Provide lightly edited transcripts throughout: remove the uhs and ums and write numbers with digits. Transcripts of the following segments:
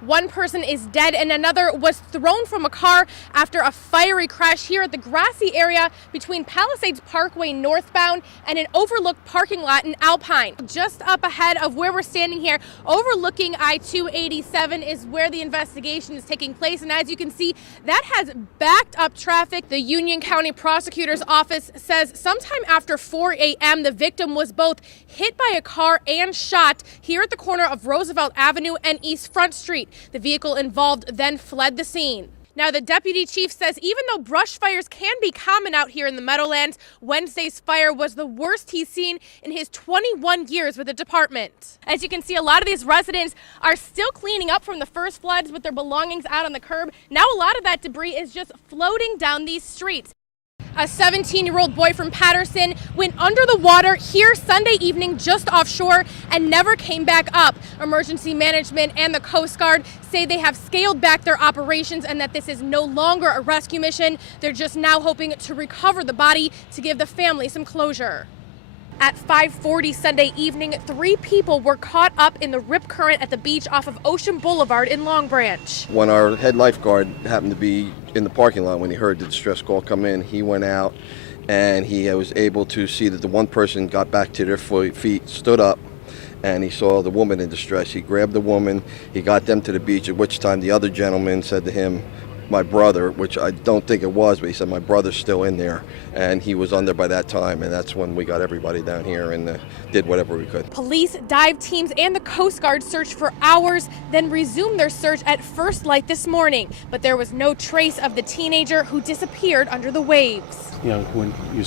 One person is dead and another was thrown from a car after a fiery crash here at the grassy area between Palisades Parkway northbound and an overlooked parking lot in Alpine. Just up ahead of where we're standing here, overlooking I-287 is where the investigation is taking place. And as you can see, that has backed up traffic. The Union County Prosecutor's Office says sometime after 4 a.m., the victim was both hit by a car and shot here at the corner of Roosevelt Avenue and East Front Street. The vehicle involved then fled the scene. Now, the deputy chief says even though brush fires can be common out here in the Meadowlands, Wednesday's fire was the worst he's seen in his 21 years with the department. As you can see, a lot of these residents are still cleaning up from the first floods with their belongings out on the curb. Now a lot of that debris is just floating down these streets. A 17-year-old boy from Patterson went under the water here Sunday evening just offshore and never came back up. Emergency management and the Coast Guard say they have scaled back their operations and that this is no longer a rescue mission. They're just now hoping to recover the body to give the family some closure. At 5:40 Sunday evening, 3 people were caught up in the rip current at the beach off of Ocean Boulevard in Long Branch. When our head lifeguard happened to be in the parking lot when he heard the distress call come in, he went out and he was able to see that the one person got back to their feet, stood up, and he saw the woman in distress. He grabbed the woman, he got them to the beach, at which time the other gentleman said to him, my brother, which I don't think it was, but he said my brother's still in there, and he was under by that time, and that's when we got everybody down here and did whatever we could. Police, dive teams, and the Coast Guard searched for hours, then resumed their search at first light this morning, but there was no trace of the teenager who disappeared under the waves. You know, when you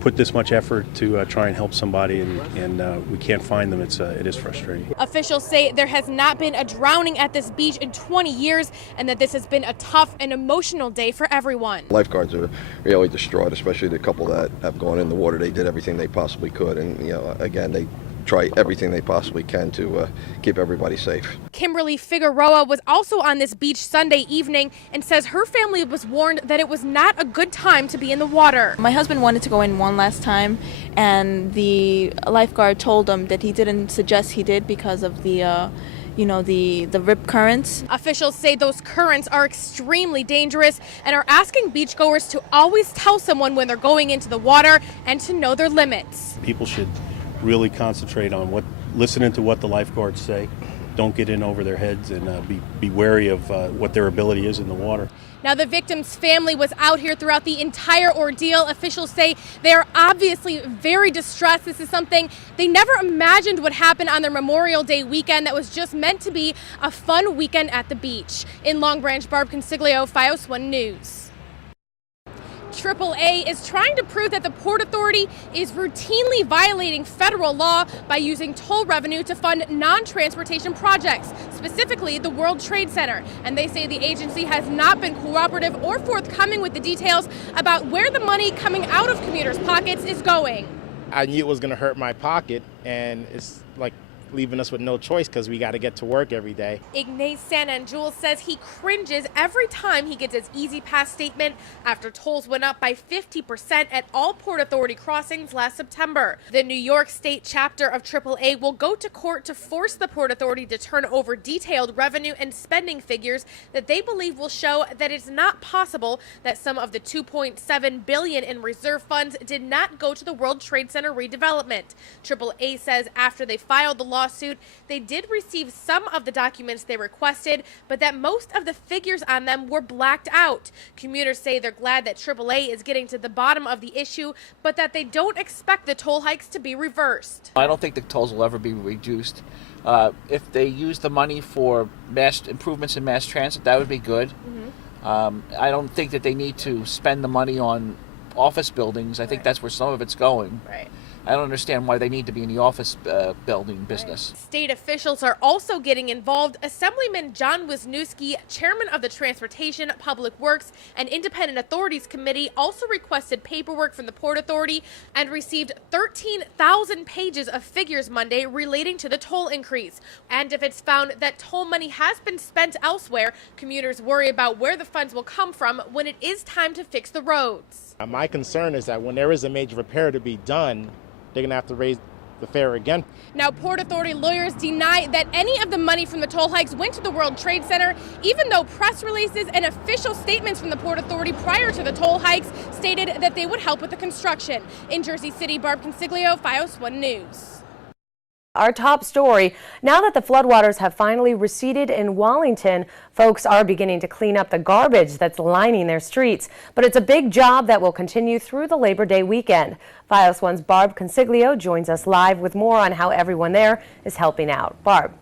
put this much effort to try and help somebody and we can't find them, it is frustrating. Officials say there has not been a drowning at this beach in 20 years and that this has been a tough and emotional day for everyone. Lifeguards are really distraught, especially the couple that have gone in the water. They did everything they possibly could, and again, they try everything they possibly can to keep everybody safe. Kimberly Figueroa was also on this beach Sunday evening and says her family was warned that it was not a good time to be in the water. My husband wanted to go in one last time, and the lifeguard told him that he didn't suggest he did because of the rip currents. Officials say those currents are extremely dangerous and are asking beachgoers to always tell someone when they're going into the water and to know their limits. People should really concentrate on listening to what the lifeguards say. Don't get in over their heads, and be wary of what their ability is in the water. Now, the victim's family was out here throughout the entire ordeal. Officials say they are obviously very distressed. This is something they never imagined would happen on their Memorial Day weekend that was just meant to be a fun weekend at the beach. In Long Branch, Barb Consiglio, FiOS 1 News. AAA is trying to prove that the Port Authority is routinely violating federal law by using toll revenue to fund non-transportation projects, specifically the World Trade Center. And they say the agency has not been cooperative or forthcoming with the details about where the money coming out of commuters' pockets is going. I knew it was going to hurt my pocket, and it's like leaving us with no choice because we got to get to work every day. Ignace Sananjul says he cringes every time he gets his Easy Pass statement after tolls went up by 50% at all Port Authority crossings last September. The New York State chapter of AAA will go to court to force the Port Authority to turn over detailed revenue and spending figures that they believe will show that it's not possible that some of the $2.7 billion in reserve funds did not go to the World Trade Center redevelopment. AAA says after they filed the lawsuit, they did receive some of the documents they requested, but that most of the figures on them were blacked out. Commuters say they're glad that AAA is getting to the bottom of the issue, but that they don't expect the toll hikes to be reversed. I don't think the tolls will ever be reduced. If they use the money for mass improvements in mass transit, that would be good. I don't think that they need to spend the money on office buildings. I think that's where some of it's going. I don't understand why they need to be in the office building business. State officials are also getting involved. Assemblyman John Wisniewski, chairman of the Transportation, Public Works, and Independent Authorities Committee, also requested paperwork from the Port Authority and received 13,000 pages of figures Monday relating to the toll increase. And if it's found that toll money has been spent elsewhere, commuters worry about where the funds will come from when it is time to fix the roads. My concern is that when there is a major repair to be done, they're going to have to raise the fare again. Now, Port Authority lawyers deny that any of the money from the toll hikes went to the World Trade Center, even though press releases and official statements from the Port Authority prior to the toll hikes stated that they would help with the construction. In Jersey City, Barb Consiglio, FiOS 1 News. Our top story, now that the floodwaters have finally receded in Wallington, folks are beginning to clean up the garbage that's lining their streets. But it's a big job that will continue through the Labor Day weekend. FiOS 1's Barb Consiglio joins us live with more on how everyone there is helping out. Barb.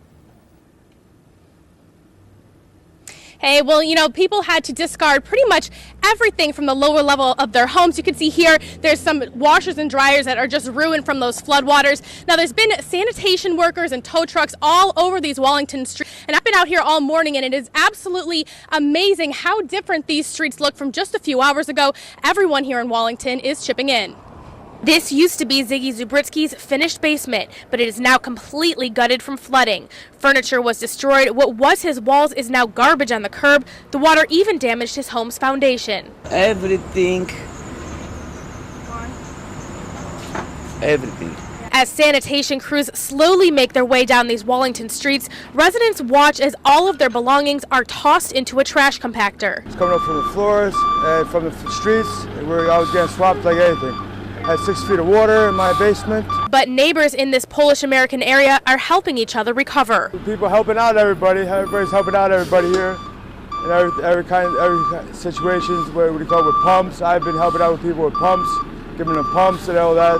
Hey, well, you know, people had to discard pretty much everything from the lower level of their homes. You can see here, there's some washers and dryers that are just ruined from those floodwaters. Now, there's been sanitation workers and tow trucks all over these Wallington streets. And I've been out here all morning, and it is absolutely amazing how different these streets look from just a few hours ago. Everyone here in Wallington is chipping in. This used to be Ziggy Zubritsky's finished basement, but it is now completely gutted from flooding. Furniture was destroyed. What was his walls is now garbage on the curb. The water even damaged his home's foundation. Everything. As sanitation crews slowly make their way down these Wallington streets, residents watch as all of their belongings are tossed into a trash compactor. It's coming up from the floors and from the streets. We're always getting swamped like anything. I had 6 feet of water in my basement. But neighbors in this Polish-American area are helping each other recover. People helping out everybody. Everybody's helping out everybody here. In every kind of situations where we come with pumps. I've been helping out with people with pumps, giving them pumps and all that.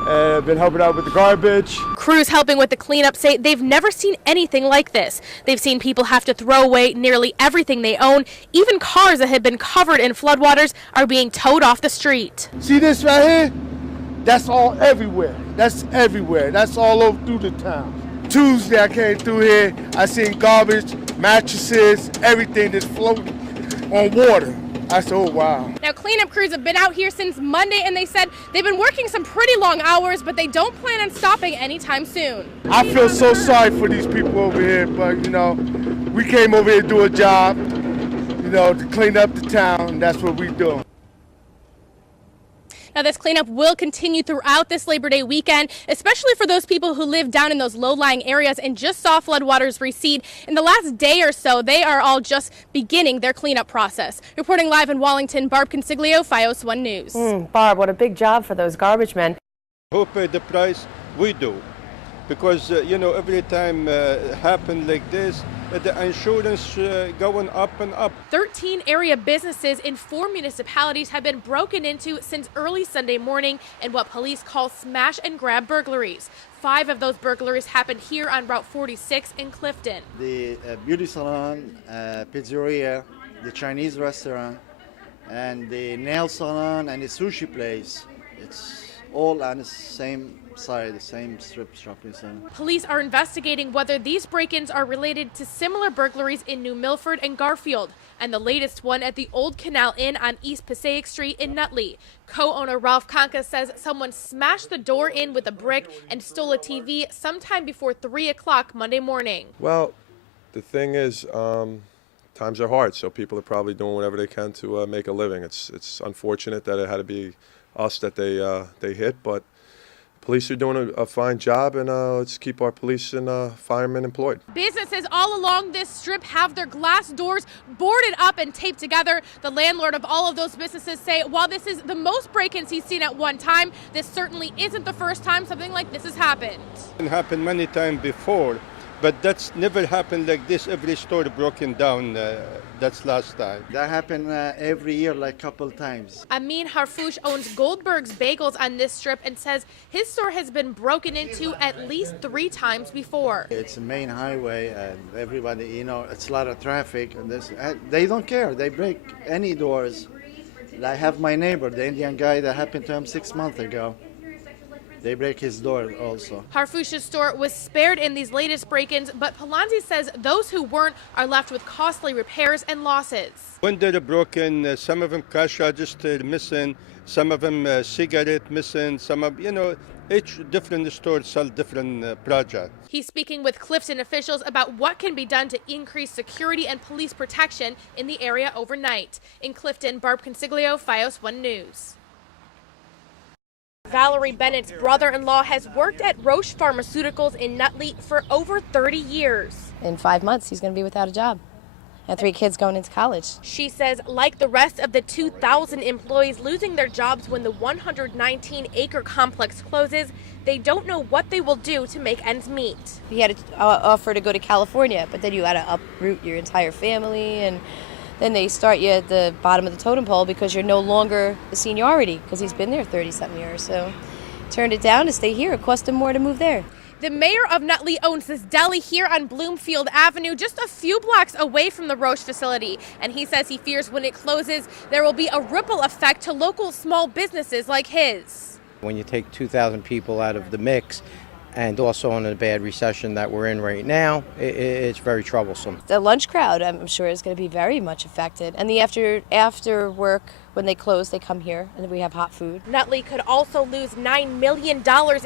I've been helping out with the garbage. Crews helping with the cleanup say they've never seen anything like this. They've seen people have to throw away nearly everything they own. Even cars that had been covered in floodwaters are being towed off the street. See this right here? That's all everywhere. That's everywhere. That's all over through the town. Tuesday I came through here, I seen garbage, mattresses, everything that's floating on water. I said, oh, wow. Now, cleanup crews have been out here since Monday, and they said they've been working some pretty long hours, but they don't plan on stopping anytime soon. I feel so sorry for these people over here, but, you know, we came over here to do a job, you know, to clean up the town, and that's what we do. Now, this cleanup will continue throughout this Labor Day weekend, especially for those people who live down in those low-lying areas and just saw floodwaters recede. In the last day or so, they are all just beginning their cleanup process. Reporting live in Wallington, Barb Consiglio, FiOS 1 News. Barb, what a big job for those garbage men. Who pay the price? We do. Because, you know, every time happen like this, the insurance going up and up. 13 area businesses in 4 municipalities have been broken into since early Sunday morning in what police call smash and grab burglaries. 5 of those burglaries happened here on Route 46 in Clifton. The beauty salon, pizzeria, the Chinese restaurant, and the nail salon and the sushi place. It's all on the same side, the same strip shopping center. Police are investigating whether these break-ins are related to similar burglaries in New Milford and Garfield, and the latest one at the Old Canal Inn on East Passaic Street in Nutley. Co-owner Ralph Conca says someone smashed the door in with a brick and stole a TV sometime before 3 o'clock Monday morning. Well, the thing is, times are hard, so people are probably doing whatever they can to make a living. It's unfortunate that it had to be us that they hit, but police are doing a fine job, and let's keep our police and firemen employed. Businesses all along this strip have their glass doors boarded up and taped together. The landlord of all of those businesses say while this is the most break-ins he's seen at one time, this certainly isn't the first time something like this has happened. It happened many times before, but that's never happened like this. Every store broken down. That's last time. That happened every year, like a couple times. Amin Harfouche owns Goldberg's Bagels on this strip and says his store has been broken into at least 3 times before. It's a main highway, and everybody, you know, it's a lot of traffic, and they don't care. They break any doors. I have my neighbor, the Indian guy, that happened to him 6 months ago. They break his door also. Harfouche's store was spared in these latest break-ins, but Polanzi says those who weren't are left with costly repairs and losses. When they're broken, some of them cash register missing, some of them cigarette missing, some of, you know, each different store sell different projects. He's speaking with Clifton officials about what can be done to increase security and police protection in the area overnight. In Clifton, Barb Consiglio, FiOS 1 News. Valerie Bennett's brother-in-law has worked at Roche Pharmaceuticals in Nutley for over 30 years. In 5 months, he's going to be without a job. And 3 kids going into college. She says, like the rest of the 2,000 employees losing their jobs when the 119-acre complex closes, they don't know what they will do to make ends meet. He had an offer to go to California, but then you got to uproot your entire family, and then they start you at the bottom of the totem pole because you're no longer the seniority, because he's been there 30-something years. So turned it down to stay here. It cost him more to move there. The mayor of Nutley owns this deli here on Bloomfield Avenue, just a few blocks away from the Roche facility. And he says he fears when it closes, there will be a ripple effect to local small businesses like his. When you take 2,000 people out of the mix, and also in a bad recession that we're in right now, it's very troublesome. The lunch crowd, I'm sure, is going to be very much affected. And the after work, when they close, they come here, and we have hot food. Nutley could also lose $9 million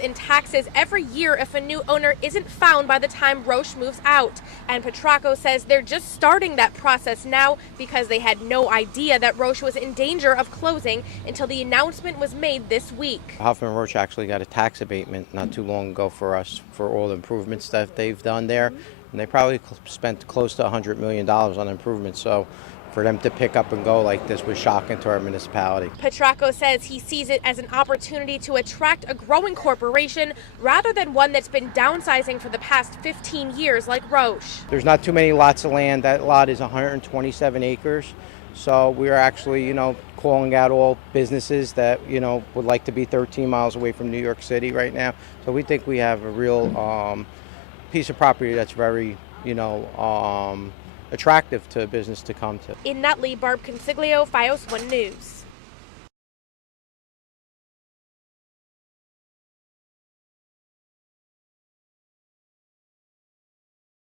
in taxes every year if a new owner isn't found by the time Roche moves out. And Petracco says they're just starting that process now because they had no idea that Roche was in danger of closing until the announcement was made this week. Huffman Roche actually got a tax abatement not too long ago for us for all the improvements that they've done there. And they probably spent close to $100 million on improvements. So for them to pick up and go like this was shocking to our municipality. Petracco says he sees it as an opportunity to attract a growing corporation rather than one that's been downsizing for the past 15 years like Roche. There's not too many lots of land. That lot is 127 acres. So we're actually, calling out all businesses that, would like to be 13 miles away from New York City right now. So we think we have a real piece of property that's very, attractive to a business to come to. In Nutley, Barb Consiglio, FiOS 1 News.